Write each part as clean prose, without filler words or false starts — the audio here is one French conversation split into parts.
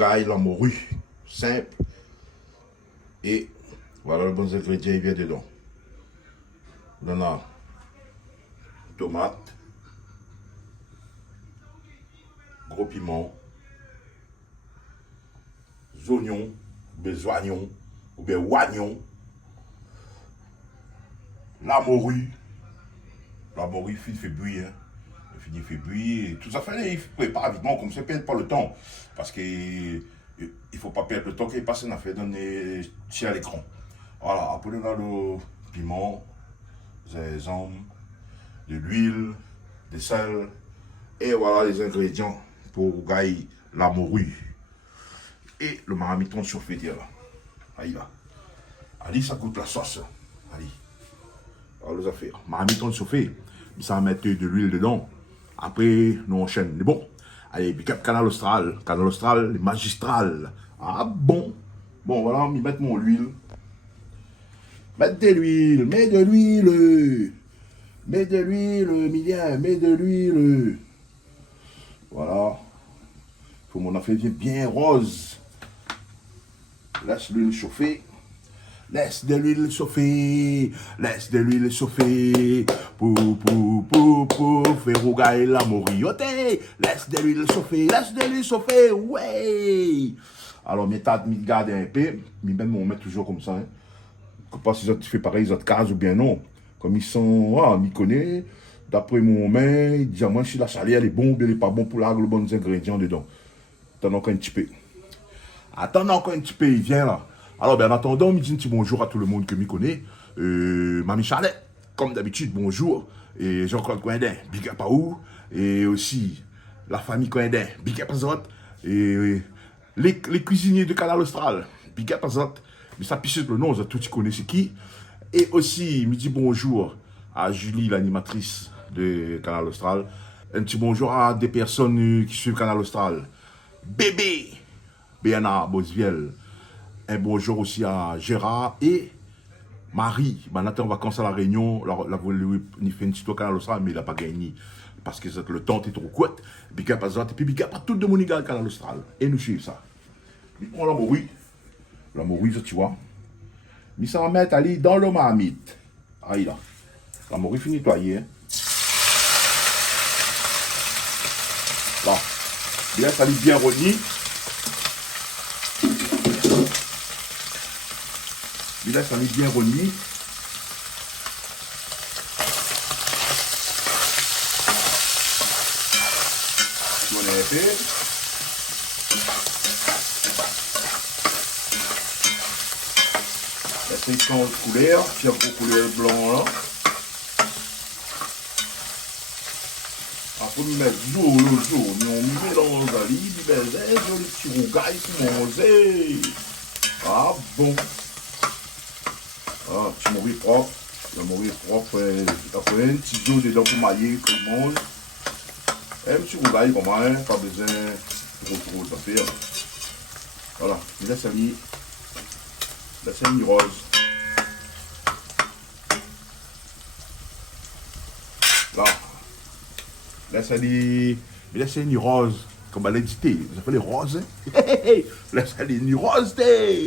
rougail, la morue. Simple. Et voilà le bon ingrédient, il vient dedans. On a tomate, gros piment, oignons, ou bien oignons, ou bien oignons, la morue. La morue, il fait bouillir. Il fait bouillir. Tout ça, il prépare vite, comme ça, ne perd pas le temps. Parce qu'il ne faut pas perdre le temps qu'il passe, on a fait donner à l'écran. Voilà, après on a le piment, des hommes, de l'huile, des sel, et voilà les ingrédients pour gagner la morue. Et le marmiton chauffé là. Allez là. Allez, ça goûte la sauce. Allez. Alors les affaires. Marmiton chauffé. Ça va mettre de l'huile dedans. Après, nous enchaînons. Mais bon. Allez, big up Canal Austral. Canal Austral, magistral. Ah bon. Bon, voilà, on va mettre mon huile. Mets de l'huile, mets de l'huile. Mets de l'huile, Emilien, mets de l'huile. Voilà. Il faut mon affaire bien rose. Laisse l'huile chauffer. Laisse de l'huile chauffer. Laisse de l'huile chauffer. Pour faire rougailler la morioté. Laisse de l'huile chauffer. Laisse de l'huile chauffer. Ouais. Alors, mes tas de garder un peu. Mais même on met toujours comme ça. Hein. Pas si ils font pareil, ils ont case ou bien non. Comme ils sont, ils connaissent. D'après mon main, ils disent, moi, si la salée, elle est bonne ou bien elle n'est pas bonne pour les bons ingrédients dedans. Attends encore un petit peu. Attends encore un petit peu, il vient là. Alors, ben, en attendant, on me dit un petit bonjour à tout le monde que je connais. Mamie Charlotte, comme d'habitude, bonjour. Et Jean-Claude Coindin, big up à vous. Et aussi, la famille Coindin, big up à eux. Et les cuisiniers de Canal Austral, big up à eux. Mais ça pisse le nom, tout tu connais c'est qui. Et aussi, il me dit bonjour à Julie, l'animatrice de Canal Austral. Un petit bonjour à des personnes qui suivent Canal Austral. Bébé, Bernard Bosviel. Un bonjour aussi à Gérard et Marie. On était en vacances à La Réunion. Il fait une petite Canal Austral, mais il n'a pas gagné. Parce que le temps est trop court. Big up à Zot. Et puis big up à tout le monde qui Canal Austral. Et nous suivons ça. On l'a morue. La morue, tu vois. Mais ça va mettre aller dans le marmite. Aïe là. La morue finit nettoyer. Hein. Là. Bien, ça lui bien rogné. Bien, ça lui bien rogné. On est fait. Laissez change de couleur, puis un peu couleur blanc là. Après, on met jour, on mélange à l'île, joli petit rougail pour manger. Ah bon. Ah, petit morue propre. Le morue propre, après un petit dos dedans pour mailler tout le monde. Un petit rougail comme ça, pas besoin trop d'affaires. Voilà, il laisse aller. La scène rose. Là. La scène rose. Comme elle a dit, ça fait les roses. La scène rose.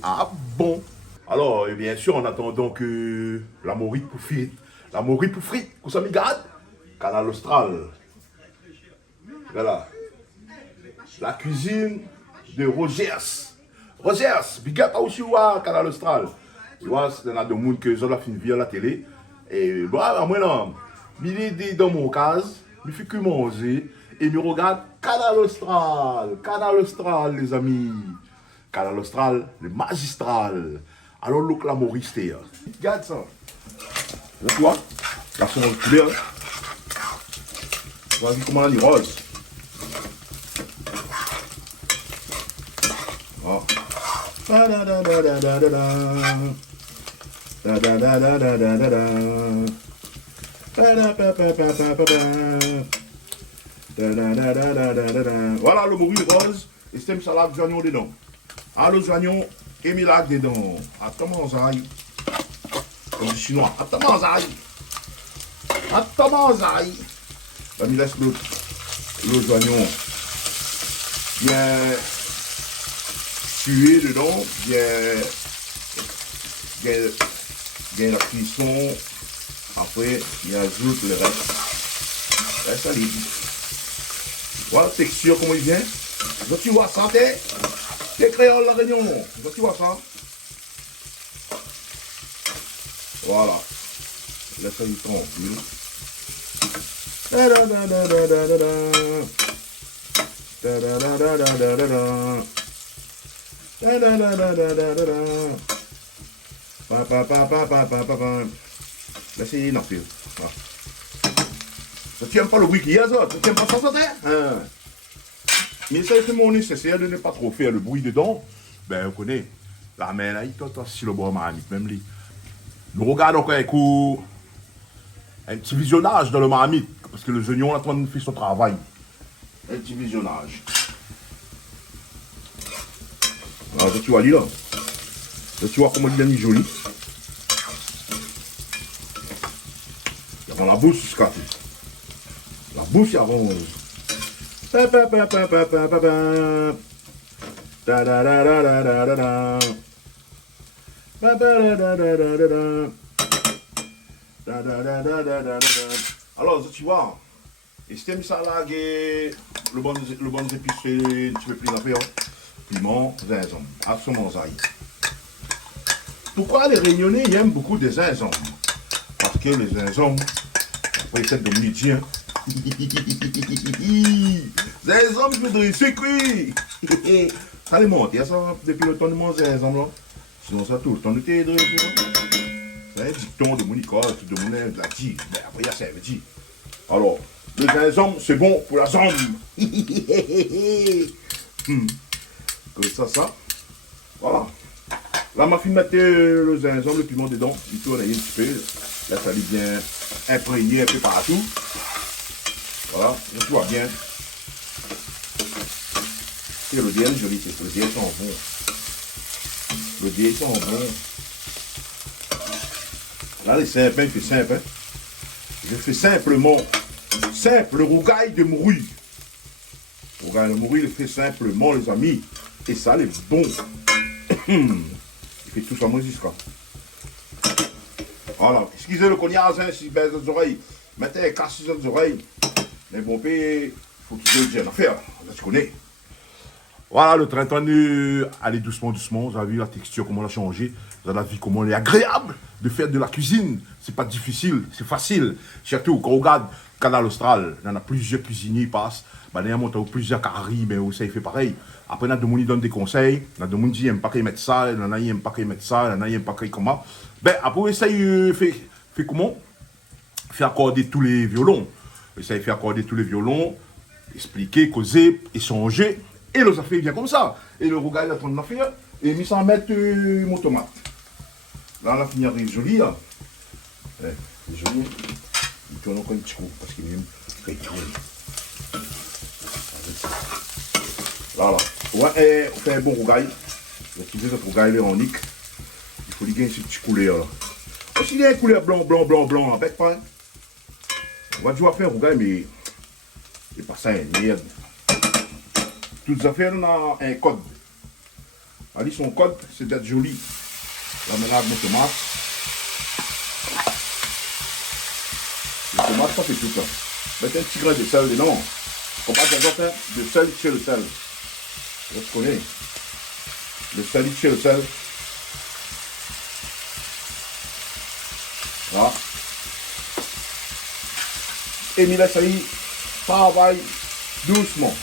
Ah bon. Alors, bien sûr, en attendant que la morue pour frites. La morue pour frites. Vous savez, regarde. Canal Austral. Voilà. La cuisine de Rogers. Rogers, big up aussi à Canal Austral. Tu vois, c'est un de monde que j'ai fini via la télé. Et voilà, moi là, il est dans mon case, il fait que manger et il regarde Canal Austral. Canal Austral, les amis. Canal Austral, le magistral. Alors, look la Maurice, regarde ça. Tu vois, la son de couleur. Tu vois comment elle est rose. Oh. Voilà le morue rose et c'est une salade d'oignons dedans. Ah, les oignons et milac dedans. Attends, zaï. Comme les chinois. Attends, zaï. Attends, zaï. Là, il laisse les oignons bien tuer dedans, bien la cuisson. Après, il ajoute le reste. Là, ça libre. Voilà la texture, comment il vient. Donc, tu vois ça, t'es créole la réunion. Donc, tu vois ça. Voilà. Laisse ça y tranquille. Laissez-y tranquille. Tu n'aimes pas le bruit qu'il y a, ça? Tu n'aimes pas ça, hein? Mais ça, c'est mon nécessaire de ne pas trop faire le bruit dedans. Ben, on connaît. La main là, il t'entend si le bois marmite, même lui. Nous regardons encore un petit visionnage dans le marmite. Parce que le oignon là, on fait son travail. Un petit visionnage. Alors, tu vois, lui là. Tu vois comment il est joli. Il y a la bouche jusqu'à tout. La bouche est rose. Alors, tu vois, et si tu aimes ça là, le bon épices, tu peux plus la faire. Piment, gingembre, absolument ça. Pourquoi les Réunionnais ils aiment beaucoup des gingembre? Parce que les gingembre, après cette de midi, hein. Gingembre, je voudrais sucré. Ça les monte, ça, depuis le temps de mon gingembre là. Sinon, ça tout le temps de tes drôles. C'est un dicton de mon école, tout le monde l'a dit. Mais après, il y a ça, dit. Alors, le gingembre, c'est bon pour la jambe. Comme ça. Voilà. Là, ma fille mettait le gingembre, le piment dedans. Il tourne un petit peu. Là, ça lui bien imprégné un peu partout. Voilà, tu vois bien. Et le dé est joli, le dé sent bon. Le dé sent bon. Là, c'est simple, il fait simple. Hein. Je fais simplement, simple rougail de morue. Rougail de morue, il fait simplement, les amis. Et ça, il est bon. Il fait tout ça, moi, jusqu'à. Voilà. Excusez le cognac, si baisse les oreilles. Mettez casse les oreilles. Mais bon, il faut que tu aies affaire. Là, tu connais. Voilà, le train de aller doucement. Vous avez vu la texture, comment elle a changé. Vous avez vu comment elle est agréable de faire de la cuisine. C'est pas difficile, c'est facile. Surtout, quand on regarde Canal Austral, il y en a plusieurs cuisiniers qui passent. Il y a plusieurs caries, mais ça, il fait pareil. Après, il y a des gens qui donnent des conseils. Il y a des gens qui n'aiment pas qu'ils mettent ça. Il y en a qui n'aiment pas qu'ils mettent ça. Il y en a qui n'aiment pas qu'ils comment. Ben, après, ça, il fait comment? Fait accorder tous les violons. Et ça, il fait accorder tous les violons, expliquer, causer, échanger. Et le ça fait bien comme ça. Et le rougail, il a tourné l'affaire. Et il s'en met mon tomate. Là, la finir est jolie, là. Il est joli. Il tourne encore un petit coup, parce qu'il est même fait tourner. Là. Ouais, et on fait un bon rougail. On va utiliser notre rougail véronique. Il faut lui gagner ce petit couleur, là. Aussi, il y a une couleur blanc, avec pas. On va devoir faire un rougail, mais c'est pas ça, une merde. Toutes les affaires, on a un code. Allez, son code, c'est d'être joli. Là, maintenant, avec mes tomates. Les tomates, ça fait tout ça. Mettez un petit grain de sel dedans. On va dire de sel sur le sel. Vous connaissez. Le sel sur le sel. Voilà. Et il laisse ça y travaille doucement.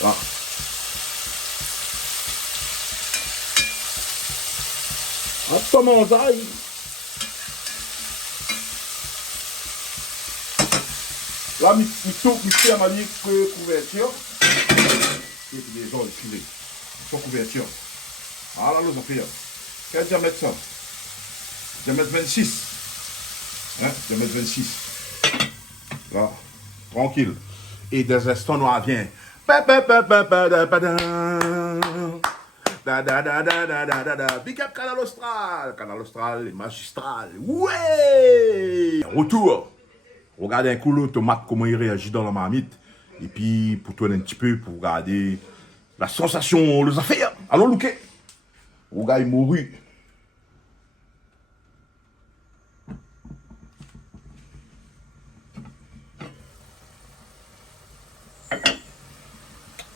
Voilà. Comment ça? Là, je m'a dit que couverture. Et puis des gens, excusez. Sans couverture. Voilà, là, les affaires. Quel diamètre ça? Diamètre 26. Hein? Diamètre 26. Là, tranquille. Et des instants, on vient. Big up Canal Austral. Canal Austral, magistral. Ouais! Retour. Regardez un coup le tomate, comment il réagit dans la marmite. Et puis, pour tourner un petit peu, pour regarder la sensation, les affaires. Allons, looker. Le gars est mouru.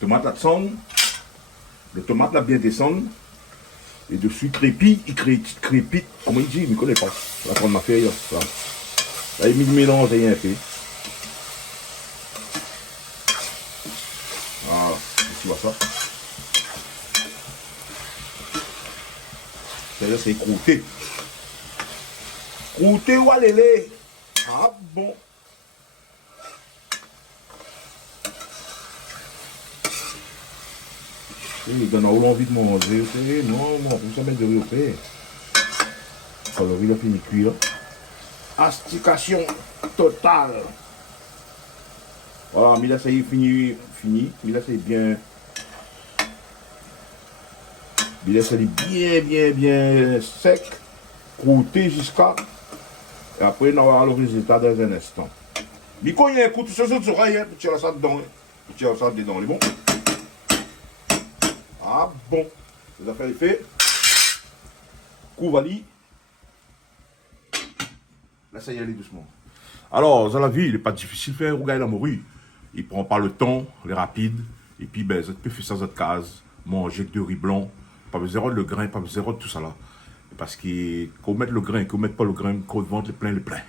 Tomate là descend. Le tomate là bien descend. Et dessus, crépite, il crépite. Comment il dit? Je ne connais pas. Je vais prendre ma feuille. Là, là il met le mélange, il y a un peu. Voilà, tu vois ça. C'est-à-dire, c'est croûté. Croûté ou alélé. Ah bon. Les gars ont envie de manger. Non, non, vous savez de riz au fait. Alors, il a fini de cuire. Astication totale. Voilà, mais là, ça y est, fini. Mais là, c'est bien. Mais là, c'est bien sec. Croûté jusqu'à. Et après, on va avoir le résultat dans un instant. Mais quand il y a un coup, sur les oreilles, tu tires ça dedans. Tu tires ça dedans, les bons. Ah bon, les affaires est fait. Couvali. Là, ça y est, allez doucement. Alors, dans la vie, il n'est pas difficile de faire un la morue. Il prend pas le temps, il est rapide. Et puis, ben, vous pouvez faire ça dans votre case. Manger de riz blanc. Pas besoin de le grain, pas besoin de tout ça là. Parce que quand vous mettez le grain, quand vous mettez pas le grain, quand vous vendez le plein.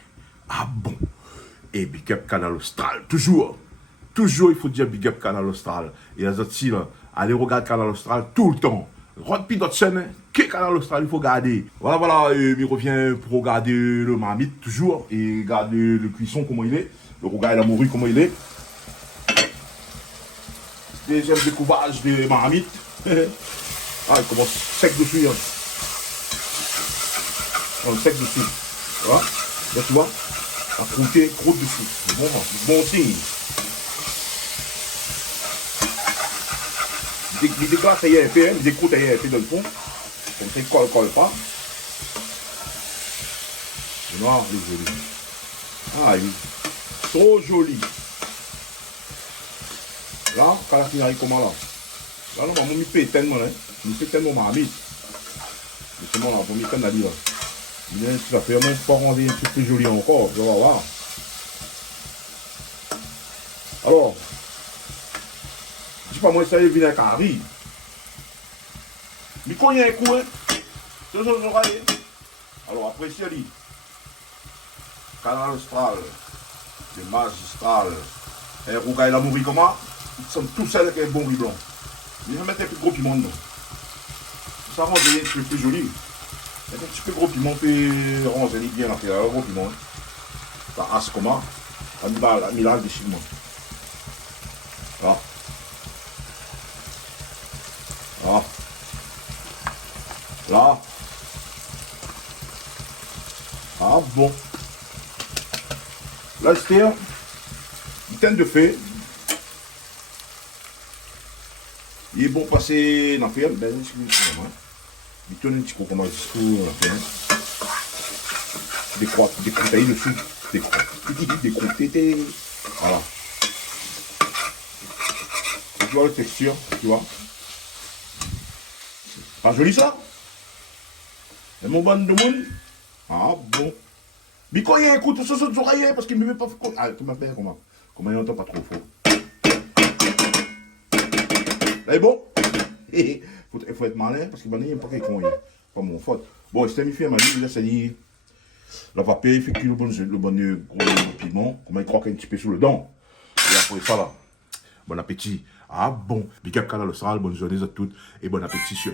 Ah bon. Et Big Up Canal Austral, toujours. Toujours, il faut dire Big Up Canal Austral. Et les autres, là, allez regarder Canal Austral tout le temps. Rentre d'autres chaînes, que Canal Austral, il faut garder. Voilà, il revient pour regarder le marmite, toujours. Et regarder le cuisson, comment il est. Le regard et la morue, comment il est. Deuxième découverte de marmite. Ah, il commence sec dessus. Hein. On le sec dessus. Voilà. Là, tu vois. À croûter, croûte dessus. Bon signe. Il déglace, il y a un peu, il décroute, il y a un peu dans le fond. Comme ça, il ne colle pas. Non, il est joli. Ah oui. Trop joli. Là, quand la finale comment là? Là, non, mon mi-paie tellement, hein. Il fait tellement marmite. Justement, là, mon mi-paie n'a dit là. Il a ça fait même pas rendre un petit peu joli encore. Je vais voir. Alors, dis pas moi, ça y est, vient un carré. Mais quand il y a un coup, hein, c'est ça, oreilles. Alors, après, c'est dit. Canal Austral, le magistral, et Rougaille la mourir comment? Ils sont tous celles avec un bon riz blanc. Ils vont mettre un peu de gros piment dedans. Ça rend un petit peu plus joli. Un petit peu de gros piment, puis rend bien l'intérieur, gros piment. Ça as comment? Un millage de chigement. Là. Là. Là. Ah bon. Là, c'était une teinte de fée. Il est bon passer dans la ferme. Ben, il tourne un petit peu comme ça. Des croûtailles dessus. Des croûtailles. Voilà. Tu vois la texture, tu vois. Pas joli ça? Et mon bon de monde? Ah bon. Mais quand il y a un coup de sauce aux oreilles, parce qu'il ne me met pas. Ah, tu m'appelles comment? Comment il n'entend pas trop fort? Là, est bon? Il faut être malin, parce qu'il n'y a pas quelqu'un. Pas mon faute. Bon, c'est un fait ma vie, là, ça dit. La vapeur, il fait que le bon gros piment. Comment il croque un petit peu sous le dent. Et après ça, là. Bon appétit. Ah bon. Big Up Canal Austral, bonne journée à toutes et bon appétit sur.